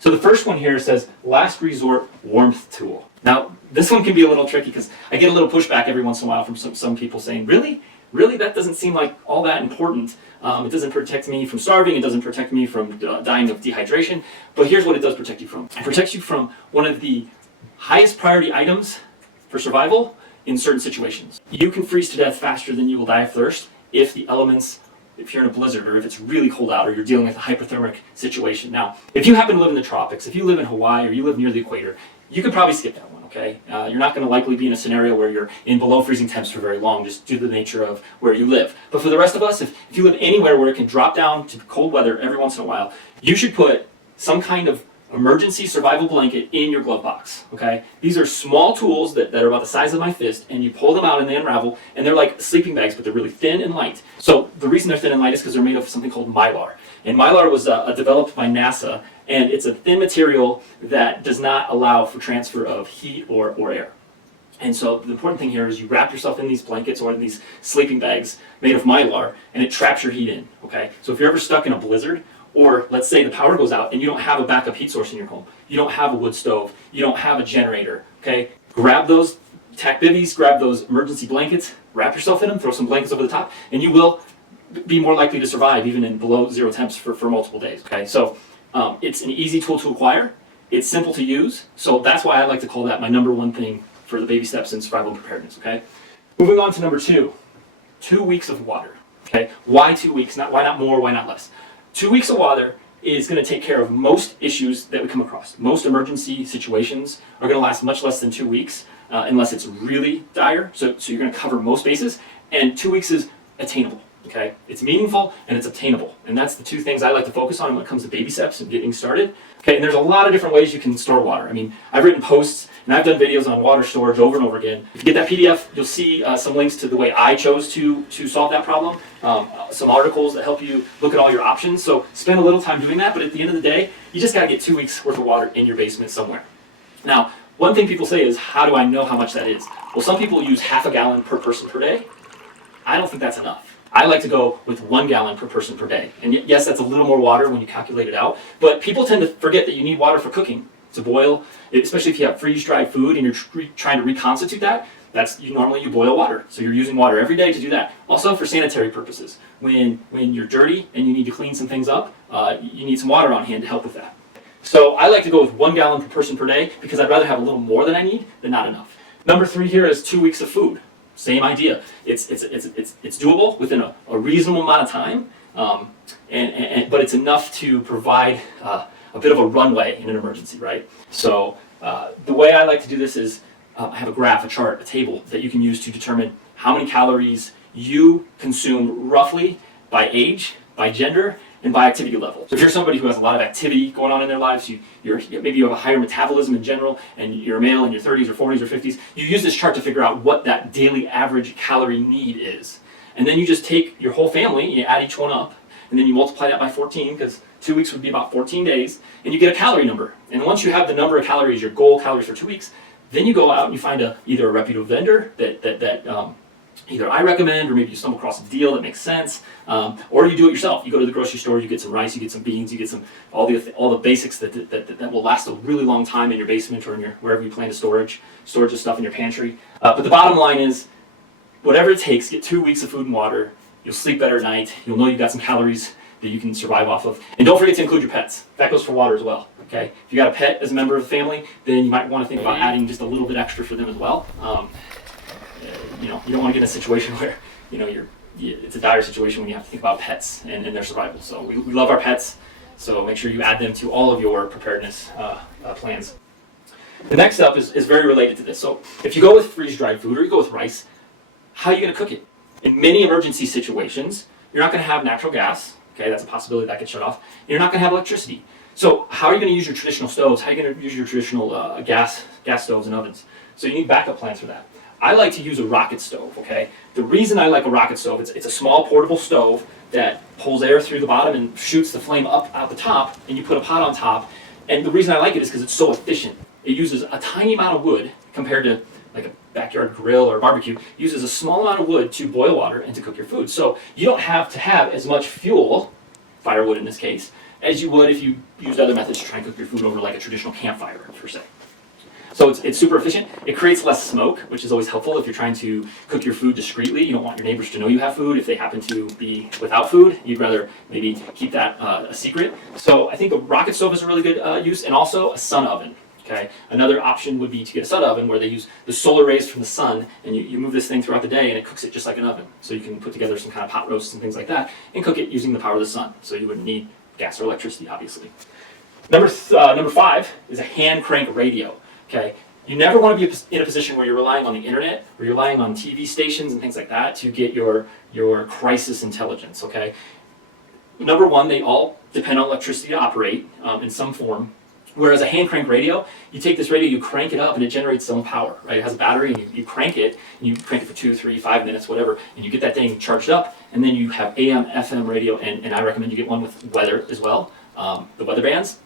So the first one here says last resort warmth tool. Now this one can be a little tricky because I get a little pushback every once in a while from some people saying, really, that doesn't seem like all that important. It doesn't protect me from starving. It doesn't protect me from dying of dehydration. But here's what it does protect you from. It protects you from one of the highest priority items for survival in certain situations. You can freeze to death faster than you will die of thirst if the elements, if you're in a blizzard or if it's really cold out or you're dealing with a hypothermic situation. Now, if you happen to live in the tropics, if you live in Hawaii or you live near the equator, you could probably skip that one, okay? You're not going to likely be in a scenario where you're in below freezing temps for very long, just due to the nature of where you live. But for the rest of us, if you live anywhere where it can drop down to cold weather every once in a while, you should put some kind of emergency survival blanket in your glove box, okay? These are small tools that are about the size of my fist, and you pull them out and they unravel, and they're like sleeping bags, but they're really thin and light. So the reason they're thin and light is because they're made of something called mylar. And mylar was developed by NASA, and it's a thin material that does not allow for transfer of heat or air. And so the important thing here is you wrap yourself in these blankets or in these sleeping bags made of mylar, and it traps your heat in, okay? So if you're ever stuck in a blizzard, or let's say the power goes out and you don't have a backup heat source in your home, you don't have a wood stove, you don't have a generator, okay? Grab those tack bivvies, grab those emergency blankets, wrap yourself in them, throw some blankets over the top, and you will be more likely to survive even in below zero temps for multiple days, okay? So it's an easy tool to acquire, it's simple to use, so that's why I like to call that my number one thing for the baby steps in survival and preparedness, okay? Moving on to number 2, 2 weeks of water, okay? Why 2 weeks? Why not more, why not less? 2 weeks of water is going to take care of most issues that we come across. Most emergency situations are going to last much less than 2 weeks unless it's really dire. So you're going to cover most bases, and 2 weeks is attainable. Okay, it's meaningful and it's obtainable, and that's the two things I like to focus on when it comes to baby steps and getting started. Okay, and there's a lot of different ways you can store water. I mean, I've written posts and I've done videos on water storage over and over again. If you get that PDF, you'll see some links to the way I chose to solve that problem, some articles that help you look at all your options. So spend a little time doing that, but at the end of the day, you just got to get 2 weeks worth of water in your basement somewhere. Now, one thing people say is, how do I know how much that is? Well, some people use half a gallon per person per day. I don't think that's enough. I like to go with 1 gallon per person per day. And yes, that's a little more water when you calculate it out, but people tend to forget that you need water for cooking, to boil, especially if you have freeze-dried food and you're trying to reconstitute that. Normally you boil water, so you're using water every day to do that. Also for sanitary purposes, when you're dirty and you need to clean some things up, you need some water on hand to help with that. So I like to go with 1 gallon per person per day because I'd rather have a little more than I need than not enough. Number 3 here is 2 weeks of food. Same idea. It's doable within a reasonable amount of time, but it's enough to provide a bit of a runway in an emergency, right? So the way I like to do this is I have a graph, a chart, a table that you can use to determine how many calories you consume roughly by age, by gender, and by activity level. So if you're somebody who has a lot of activity going on in their lives, maybe you have a higher metabolism in general, and you're a male in your 30s or 40s or 50s, you use this chart to figure out what that daily average calorie need is. And then you just take your whole family, you add each one up, and then you multiply that by 14, because 2 weeks would be about 14 days, and you get a calorie number. And once you have the number of calories, your goal calories for 2 weeks, then you go out and you find either a reputable vendor that either I recommend, or maybe you stumble across a deal that makes sense, or you do it yourself. You go to the grocery store, you get some rice, you get some beans, you get all the basics that will last a really long time in your basement or in wherever you plan to storage the stuff in your pantry. But the bottom line is, whatever it takes, get 2 weeks of food and water. You'll sleep better at night. You'll know you've got some calories that you can survive off of. And don't forget to include your pets. That goes for water as well. Okay, if you got a pet as a member of the family, then you might want to think about adding just a little bit extra for them as well. You don't want to get in a situation where it's a dire situation when you have to think about pets and their survival. So we love our pets, so make sure you add them to all of your preparedness plans. The next up is very related to this. So if you go with freeze-dried food or you go with rice, how are you going to cook it? In many emergency situations, you're not going to have natural gas. Okay, that's a possibility that gets shut off. You're not going to have electricity. So how are you going to use your traditional stoves? How are you going to use your traditional gas stoves and ovens? So you need backup plans for that. I like to use a rocket stove, okay? The reason I like a rocket stove, it's a small portable stove that pulls air through the bottom and shoots the flame up out the top, and you put a pot on top. And the reason I like it is because it's so efficient. It uses a tiny amount of wood compared to like a backyard grill or barbecue. It uses a small amount of wood to boil water and to cook your food. So you don't have to have as much fuel, firewood in this case, as you would if you used other methods to try and cook your food over like a traditional campfire, per se. So it's super efficient. It creates less smoke, which is always helpful if you're trying to cook your food discreetly. You don't want your neighbors to know you have food. If they happen to be without food, you'd rather maybe keep that a secret. So I think a rocket stove is a really good use, and also a sun oven. Okay. Another option would be to get a sun oven where they use the solar rays from the sun, and you move this thing throughout the day, and it cooks it just like an oven. So you can put together some kind of pot roasts and things like that, and cook it using the power of the sun. So you wouldn't need gas or electricity, obviously. Number 5 is a hand crank radio. Okay, you never want to be in a position where you're relying on the internet or you're relying on TV stations and things like that to get your crisis intelligence. Okay, number one, they all depend on electricity to operate in some form. Whereas a hand crank radio, you take this radio, you crank it up, and it generates its own power. Right? It has a battery, and you crank it, and you crank it for 2, 3, 5 minutes, whatever, and you get that thing charged up, and then you have AM, FM radio, and I recommend you get one with weather as well, the weather bands.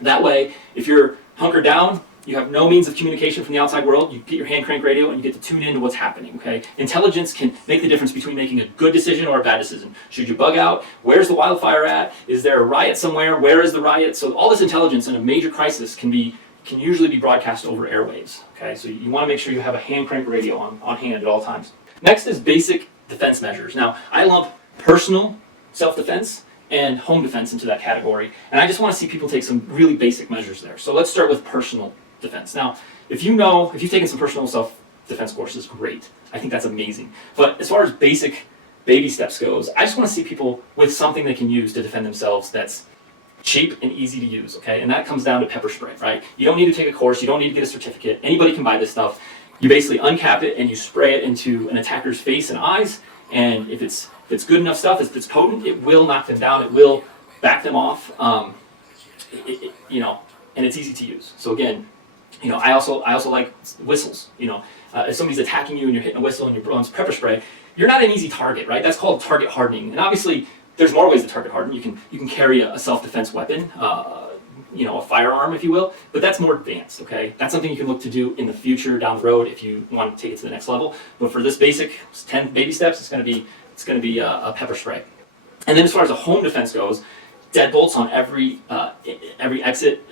That way, if you're hunkered down, you have no means of communication from the outside world, you get your hand crank radio and you get to tune into what's happening, okay? Intelligence can make the difference between making a good decision or a bad decision. Should you bug out? Where's the wildfire at? Is there a riot somewhere? Where is the riot? So all this intelligence in a major crisis can usually be broadcast over airwaves, okay? So you want to make sure you have a hand crank radio on hand at all times. Next is basic defense measures. Now, I lump personal self-defense and home defense into that category, and I just want to see people take some really basic measures there. So let's start with personal defense. Now, if you've taken some personal self-defense courses, great. I think that's amazing. But as far as basic baby steps goes, I just want to see people with something they can use to defend themselves that's cheap and easy to use, okay? And that comes down to pepper spray, right? You don't need to take a course, you don't need to get a certificate. Anybody can buy this stuff. You basically uncap it and you spray it into an attacker's face and eyes, and if it's good enough stuff, if it's potent, it will knock them down, it will back them off, and it's easy to use. So again, I also like whistles. If somebody's attacking you and you're hitting a whistle and you're blowing some pepper spray, you're not an easy target, right? That's called target hardening. And obviously, there's more ways to target harden. You can carry a self-defense weapon, a firearm, if you will, but that's more advanced, okay? That's something you can look to do in the future down the road if you want to take it to the next level. But for this basic 10 baby steps, it's going to be a pepper spray. And then as far as a home defense goes, deadbolts on every exit.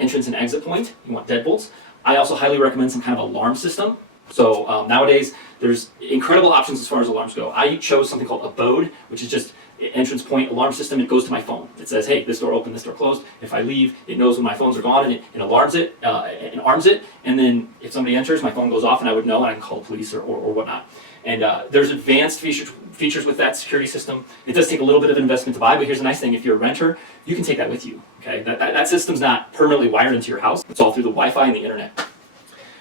Entrance and exit point, you want deadbolts. I also highly recommend some kind of alarm system. So nowadays, there's incredible options as far as alarms go. I chose something called Abode, which is just an entrance point alarm system. It goes to my phone. It says, hey, this door open, this door closed. If I leave, it knows when my phones are gone, and it alarms it, and arms it. And then if somebody enters, my phone goes off, and I would know, and I can call the police or whatnot. And there's advanced features with that security system. It does take a little bit of an investment to buy, but here's the nice thing. If you're a renter, you can take that with you. Okay, that system's not permanently wired into your house. It's all through the Wi-Fi and the internet.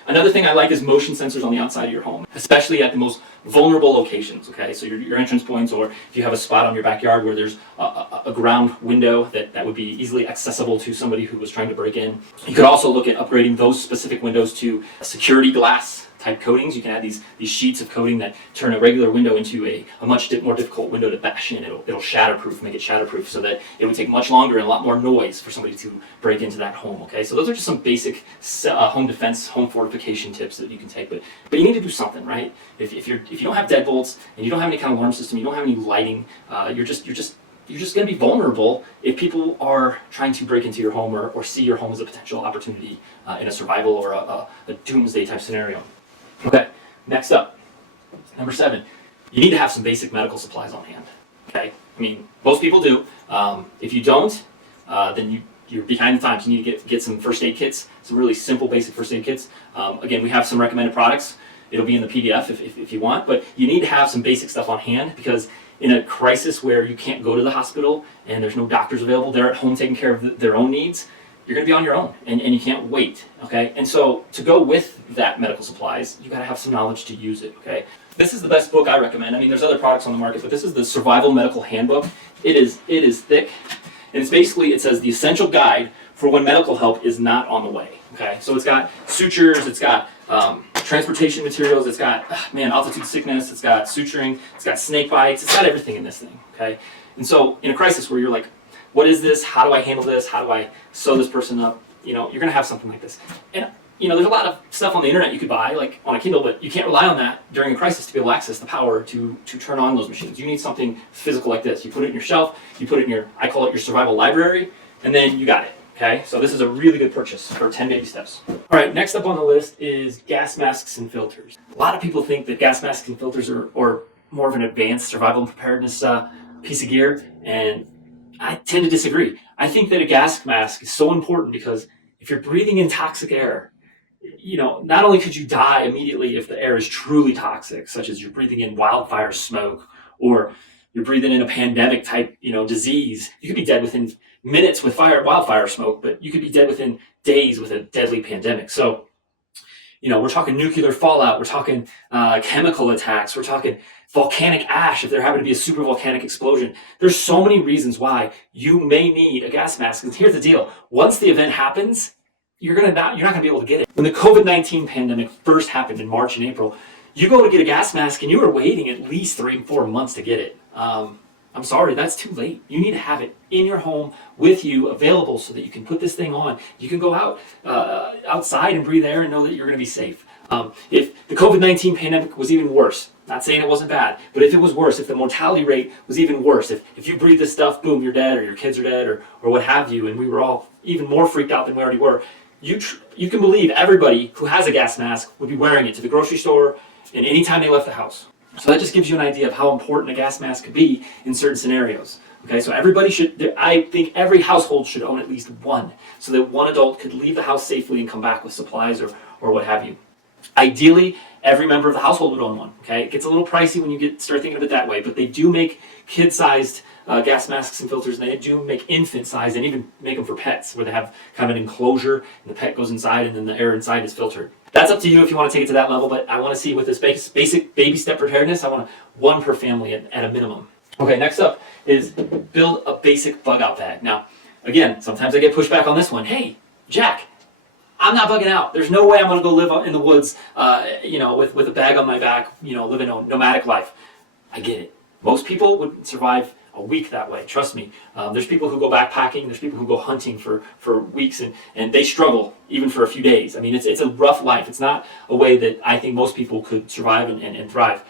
Another thing I like is motion sensors on the outside of your home, especially at the most vulnerable locations, okay? So your entrance points, or if you have a spot on your backyard where there's a ground window that would be easily accessible to somebody who was trying to break in. You could also look at upgrading those specific windows to security glass type coatings. You can add these sheets of coating that turn a regular window into a much more difficult window to bash in. It'll shatterproof, make it shatterproof, so that it would take much longer and a lot more noise for somebody to break into that home, okay? So those are just some basic home defense, home fortification tips that you can take, but you need to do something, right? If you don't have deadbolts and you don't have any kind of alarm system, you don't have any lighting, you're just going to be vulnerable if people are trying to break into your home or see your home as a potential opportunity in a survival or a doomsday type scenario. Okay, next up, number 7, you need to have some basic medical supplies on hand. Okay, I mean, most people do. If you don't, then you're behind the times. You need to get some first aid kits, some really simple basic first aid kits. Again, we have some recommended products. It'll be in the PDF if you want, but you need to have some basic stuff on hand, because in a crisis where you can't go to the hospital and there's no doctors available, they're at home taking care of their own needs, you're going to be on your own, and you can't wait, okay? And so to go with that medical supplies, you got to have some knowledge to use it, okay? This is the best book I recommend. I mean, there's other products on the market, but this is the Survival Medical Handbook. It is thick, and it's basically, it says the essential guide for when medical help is not on the way, okay? So it's got sutures, it's got transportation materials, it's got, altitude sickness, it's got suturing, it's got snake bites, it's got everything in this thing, okay? And so in a crisis where you're like, what is this? How do I handle this? How do I sew this person up? You're going to have something like this. And there's a lot of stuff on the internet you could buy, like on a Kindle, but you can't rely on that during a crisis to be able to access the power to turn on those machines. You need something physical like this. You put it in your shelf, you put it in your, I call it your survival library, and then you got it. Okay, so this is a really good purchase for 10 baby steps. All right, next up on the list is gas masks and filters. A lot of people think that gas masks and filters are more of an advanced survival and preparedness piece of gear, and I tend to disagree. I think that a gas mask is so important because if you're breathing in toxic air, not only could you die immediately if the air is truly toxic, such as you're breathing in wildfire smoke or you're breathing in a pandemic type, disease, you could be dead within minutes with wildfire smoke, but you could be dead within days with a deadly pandemic. So, we're talking nuclear fallout, we're talking chemical attacks, we're talking volcanic ash if there happened to be a super volcanic explosion. There's so many reasons why you may need a gas mask. And here's the deal. Once the event happens, you're not going to be able to get it. When the COVID-19 pandemic first happened in March and April, you go to get a gas mask and you were waiting at least 3-4 months to get it. I'm sorry, that's too late. You need to have it in your home with you, available, so that you can put this thing on. You can go outside and breathe air and know that you're going to be safe. If the COVID-19 pandemic was even worse, not saying it wasn't bad, but if it was worse, if the mortality rate was even worse, if you breathe this stuff, boom, you're dead, or your kids are dead, or what have you, and we were all even more freaked out than we already were, you can believe everybody who has a gas mask would be wearing it to the grocery store and anytime they left the house. So that just gives you an idea of how important a gas mask could be in certain scenarios. Okay, so everybody I think every household should own at least one, so that one adult could leave the house safely and come back with supplies or what have you. Ideally, every member of the household would own one. Okay, it gets a little pricey when you start thinking of it that way, but they do make kid-sized gas masks and filters, and they do make infant-sized, and even make them for pets, where they have kind of an enclosure, and the pet goes inside, and then the air inside is filtered. That's up to you if you want to take it to that level, but I want to see with this basic baby step preparedness, I want one per family at a minimum. Okay, next up is build a basic bug out bag. Now, again, sometimes I get pushback on this one. Hey, Jack, I'm not bugging out. There's no way I'm going to go live in the woods, with a bag on my back, living a nomadic life. I get it. Most people would survive a week that way. Trust me. There's people who go backpacking. There's people who go hunting for weeks, and they struggle even for a few days. I mean, it's a rough life. It's not a way that I think most people could survive and thrive.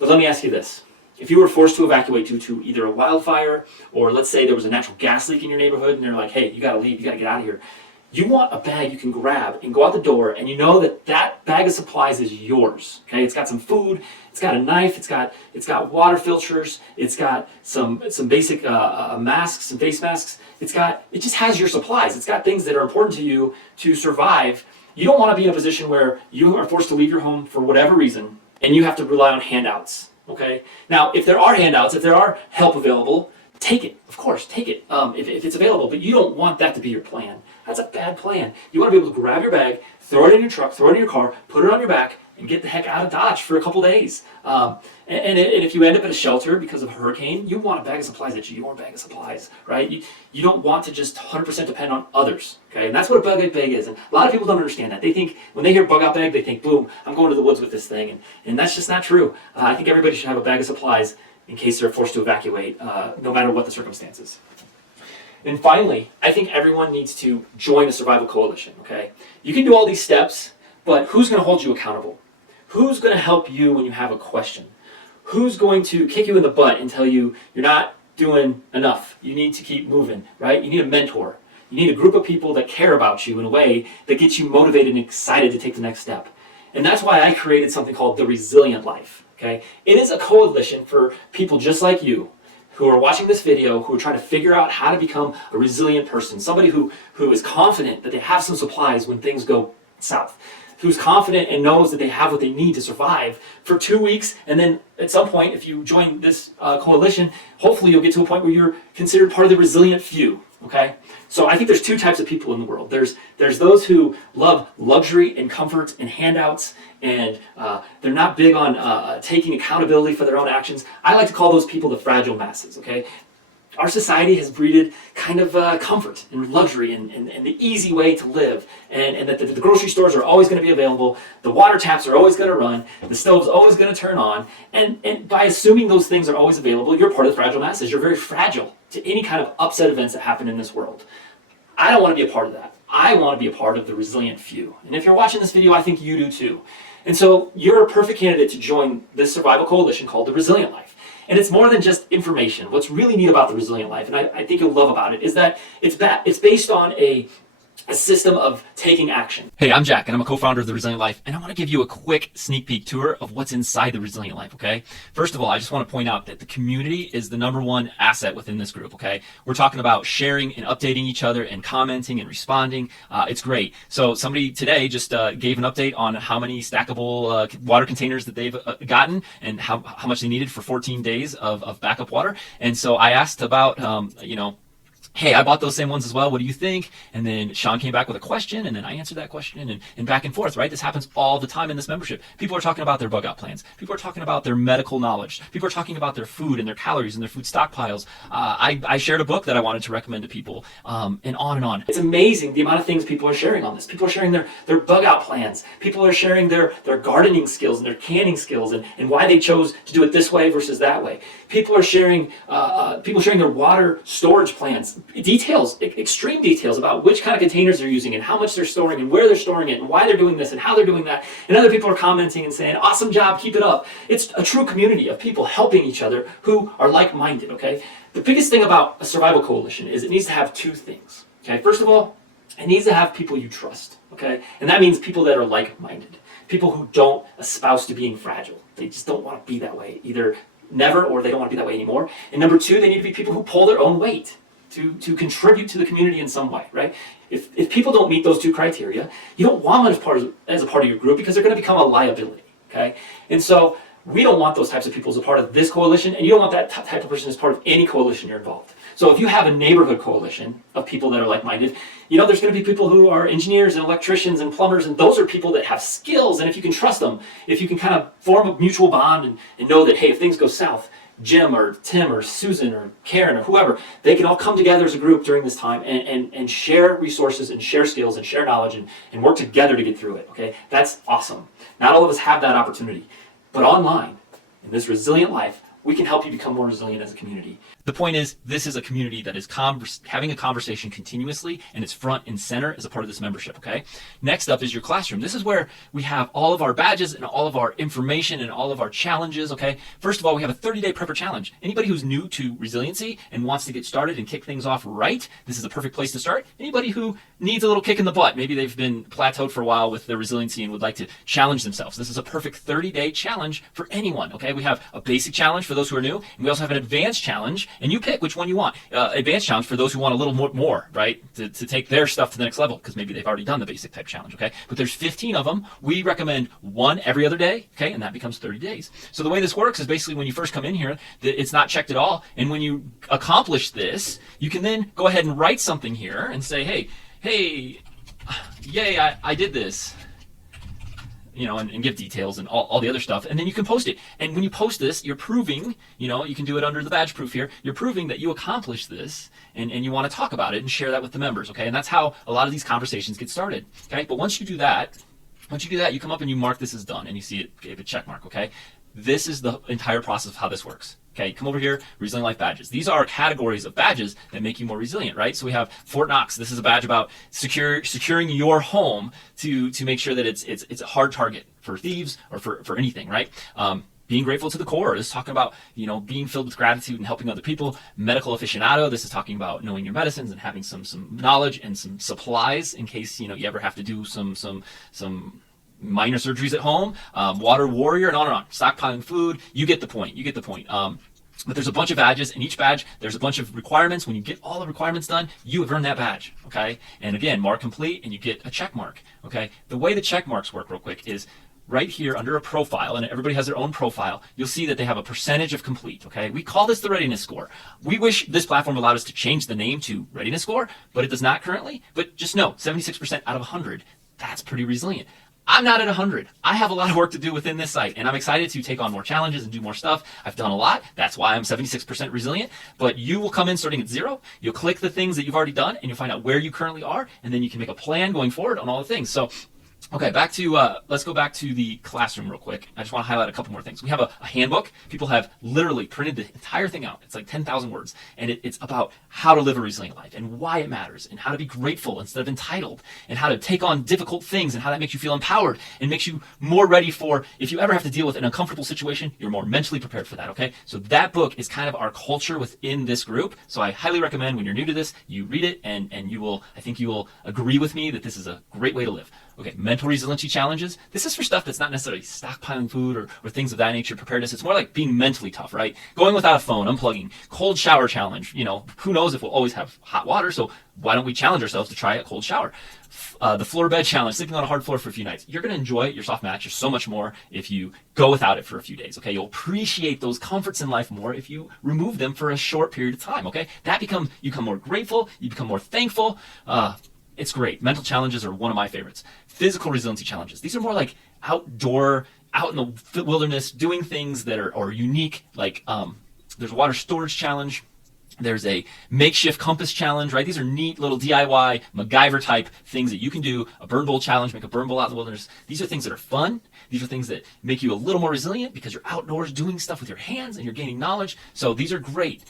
But let me ask you this. If you were forced to evacuate due to either a wildfire, or let's say there was a natural gas leak in your neighborhood, and they're like, hey, you got to leave. You got to get out of here. You want a bag you can grab and go out the door, and you know that bag of supplies is yours. Okay, it's got some food, it's got a knife, it's got water filters, it's got some basic masks, some face masks. It just has your supplies. It's got things that are important to you to survive. You don't want to be in a position where you are forced to leave your home for whatever reason, and you have to rely on handouts. Okay, now if there are handouts, if there are help available, take it. Of course, take it if it's available. But you don't want that to be your plan. That's a bad plan. You want to be able to grab your bag, throw it in your truck, throw it in your car, put it on your back, and get the heck out of Dodge for a couple days. And if you end up at a shelter because of a hurricane, you want a bag of supplies that's your bag of supplies, right? You don't want to just 100% depend on others, okay? And that's what a bug out bag is. And a lot of people don't understand that. They think, when they hear bug out bag, they think, boom, I'm going to the woods with this thing. And that's just not true. I think everybody should have a bag of supplies in case they're forced to evacuate, no matter what the circumstances. And finally, I think everyone needs to join a survival coalition, okay? You can do all these steps, but who's going to hold you accountable? Who's going to help you when you have a question? Who's going to kick you in the butt and tell you you're not doing enough? You need to keep moving, right? You need a mentor. You need a group of people that care about you in a way that gets you motivated and excited to take the next step. And that's why I created something called the Resilient Life, okay? It is a coalition for people just like you, who are watching this video, who are trying to figure out how to become a resilient person, somebody who is confident that they have some supplies when things go south, who's confident and knows that they have what they need to survive for 2 weeks, and then at some point, if you join this coalition, hopefully you'll get to a point where you're considered part of the resilient few, okay? So I think there's two types of people in the world. There's those who love luxury and comfort and handouts, and they're not big on taking accountability for their own actions. I like to call those people the fragile masses, okay? Our society has breeded kind of comfort and luxury and the easy way to live, and that the grocery stores are always going to be available, the water taps are always going to run, the stove's always going to turn on, and by assuming those things are always available, you're part of the fragile masses. You're very fragile to any kind of upset events that happen in this world. I don't want to be a part of that. I want to be a part of the resilient few. And if you're watching this video, I think you do too. And so you're a perfect candidate to join this survival coalition called the Resilient Life. And it's more than just information. What's really neat about the Resilient Life, and I think you'll love about it, is that it's based on a system of taking action. Hey, I'm Jack, and I'm a co-founder of the Resilient Life, and I want to give you a quick sneak peek tour of what's inside the Resilient Life, okay? First of all, I just want to point out that the community is the #1 asset within this group, okay? We're talking about sharing and updating each other and commenting and responding. It's great. So somebody today just gave an update on how many stackable water containers that they've gotten and how much they needed for 14 days of backup water. And so I asked about, hey, I bought those same ones as well. What do you think? And then Sean came back with a question, and then I answered that question, and back and forth, right? This happens all the time in this membership. People are talking about their bug out plans. People are talking about their medical knowledge. People are talking about their food and their calories and their food stockpiles. I shared a book that I wanted to recommend to people, and on and on. It's amazing the amount of things people are sharing on this. People are sharing their bug out plans. People are sharing their gardening skills and their canning skills and why they chose to do it this way versus that way. People are sharing their water storage plans. Details, extreme details about which kind of containers they're using and how much they're storing and where they're storing it and why they're doing this and how they're doing that. And other people are commenting and saying, awesome job, keep it up. It's a true community of people helping each other who are like-minded, okay? The biggest thing about a survival coalition is it needs to have 2 things, okay? First of all, it needs to have people you trust, okay? And that means people that are like-minded, people who don't espouse to being fragile. They just don't want to be that way, either never or they don't want to be that way anymore. And number 2, they need to be people who pull their own weight. To contribute to the community in some way, right? If people don't meet those 2 criteria, you don't want them as a part of your group because they're going to become a liability, okay? And so we don't want those types of people as a part of this coalition, and you don't want that type of person as part of any coalition you're involved. So if you have a neighborhood coalition of people that are like-minded, there's going to be people who are engineers and electricians and plumbers, and those are people that have skills, and if you can trust them, if you can kind of form a mutual bond and know that, hey, if things go south, Jim or Tim or Susan or Karen or whoever, they can all come together as a group during this time and share resources and share skills and share knowledge and work together to get through it, okay? That's awesome. Not all of us have that opportunity. But online, in this resilient life, we can help you become more resilient as a community. The point is, this is a community that is having a conversation continuously, and it's front and center as a part of this membership, okay? Next up is your classroom. This is where we have all of our badges and all of our information and all of our challenges, okay? First of all, we have a 30-day prepper challenge. Anybody who's new to resiliency and wants to get started and kick things off right, this is a perfect place to start. Anybody who needs a little kick in the butt, maybe they've been plateaued for a while with their resiliency and would like to challenge themselves. This is a perfect 30-day challenge for anyone, okay? We have a basic challenge for those who are new, and we also have an advanced challenge, and you pick which one you want. Advanced challenge for those who want a little more, right? To take their stuff to the next level, because maybe they've already done the basic type challenge, okay? But there's 15 of them. We recommend one every other day, okay? And that becomes 30 days. So the way this works is basically when you first come in here, it's not checked at all. And when you accomplish this, you can then go ahead and write something here and say, hey, yay, I did this. And give details and all the other stuff, and then you can post it. And when you post this, you're proving, you can do it under the badge proof here, you're proving that you accomplished this, and you want to talk about it and share that with the members, okay? And that's how a lot of these conversations get started, okay? But once you do that, you come up and you mark this as done, and you see it, give a check mark, okay? This is the entire process of how this works. Okay, come over here, Resilient Life badges. These are categories of badges that make you more resilient, right? So we have Fort Knox. This is a badge about securing your home to make sure that it's a hard target for thieves or for anything, right? Being grateful to the core. This is talking about, being filled with gratitude and helping other people. Medical aficionado. This is talking about knowing your medicines and having some knowledge and some supplies in case, you ever have to do some minor surgeries at home. Water warrior, and on. Stockpiling food. You get the point. But there's a bunch of badges. In each badge, there's a bunch of requirements. When you get all the requirements done, you have earned that badge, okay? And again, mark complete, and you get a check mark, okay? The way the check marks work real quick is right here under a profile, and everybody has their own profile, you'll see that they have a percentage of complete, okay? We call this the readiness score. We wish this platform allowed us to change the name to readiness score, but it does not currently. But just know, 76% out of 100, that's pretty resilient. I'm not at 100. I have a lot of work to do within this site, and I'm excited to take on more challenges and do more stuff. I've done a lot. That's why I'm 76% resilient. But you will come in starting at 0. You'll click the things that you've already done, and you'll find out where you currently are, and then you can make a plan going forward on all the things. So Okay, let's go back to the classroom real quick. I just want to highlight a couple more things. We have a handbook. People have literally printed the entire thing out. It's like 10,000 words. And it's about how to live a resilient life and why it matters and how to be grateful instead of entitled and how to take on difficult things and how that makes you feel empowered and makes you more ready for, if you ever have to deal with an uncomfortable situation, you're more mentally prepared for that, okay? So that book is kind of our culture within this group. So I highly recommend when you're new to this, you read it and I think you will agree with me that this is a great way to live. Okay, mental resiliency challenges. This is for stuff that's not necessarily stockpiling food or things of that nature, preparedness. It's more like being mentally tough, right? Going without a phone, unplugging, cold shower challenge. Who knows if we'll always have hot water, so why don't we challenge ourselves to try a cold shower? The floor bed challenge, sleeping on a hard floor for a few nights. You're going to enjoy your soft mattress so much more if you go without it for a few days, okay? You'll appreciate those comforts in life more if you remove them for a short period of time, okay? You become more grateful, you become more thankful. It's great. Mental challenges are one of my favorites. Physical resiliency challenges. These are more like out in the wilderness, doing things that are unique. Like there's a water storage challenge. There's a makeshift compass challenge, right? These are neat little DIY, MacGyver type things that you can do. A burn bowl challenge, make a burn bowl out in the wilderness. These are things that are fun. These are things that make you a little more resilient because you're outdoors doing stuff with your hands and you're gaining knowledge. So these are great.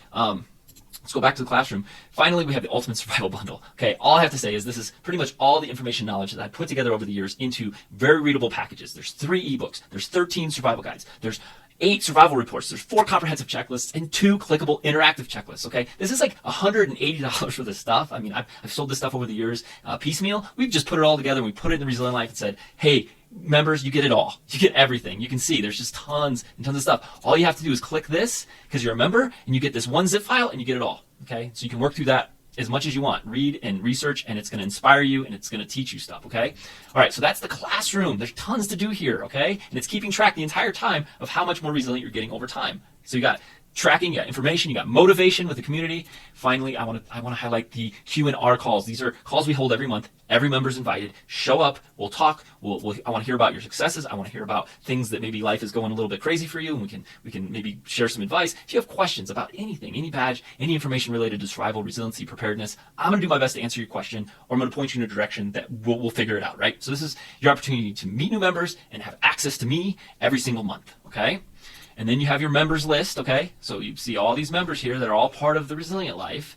Let's go back to the classroom. Finally, we have the Ultimate Survival Bundle. Okay, all I have to say is this is pretty much all the information knowledge that I put together over the years into very readable packages. There's 3 ebooks. There's 13 survival guides. There's 8 survival reports. There's 4 comprehensive checklists and 2 clickable interactive checklists. Okay, this is like $180 for this stuff. I mean, I've sold this stuff over the years piecemeal. We've just put it all together and we put it in the Resilient Life and said, hey, members, you get it all. You get everything. You can see there's just tons and tons of stuff. All you have to do is click this because you're a member and you get this one zip file and you get it all. Okay, so you can work through that as much as you want. Read and research, and it's going to inspire you and it's going to teach you stuff. Okay, all right, so that's the classroom. There's tons to do here. Okay, and it's keeping track the entire time of how much more resilient you're getting over time. So you got tracking, you got information, you got motivation with the community. Finally, I want to highlight the Q&R calls. These are calls we hold every month. Every member's invited. Show up. We'll talk. I want to hear about your successes. I want to hear about things that maybe life is going a little bit crazy for you, and we can maybe share some advice. If you have questions about anything, any badge, any information related to survival, resiliency, preparedness, I'm going to do my best to answer your question, or I'm going to point you in a direction that we'll figure it out, right? So this is your opportunity to meet new members and have access to me every single month, okay? And then you have your members list, okay? So you see all these members here that are all part of the Resilient Life.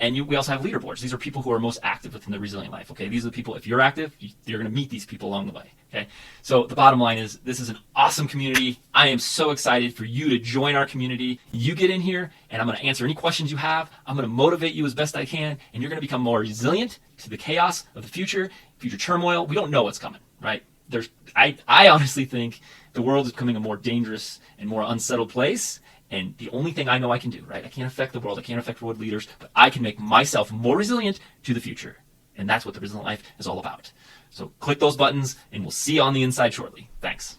And we also have leaderboards. These are people who are most active within the Resilient Life, okay? These are the people, if you're active, you're going to meet these people along the way, okay? So the bottom line is this is an awesome community. I am so excited for you to join our community. You get in here, and I'm going to answer any questions you have. I'm going to motivate you as best I can, and you're going to become more resilient to the chaos of the future turmoil. We don't know what's coming, right? I honestly think the world is becoming a more dangerous and more unsettled place. And the only thing I know I can do, right? I can't affect the world. I can't affect world leaders, but I can make myself more resilient to the future. And that's what the Resilient Life is all about. So click those buttons and we'll see you on the inside shortly. Thanks.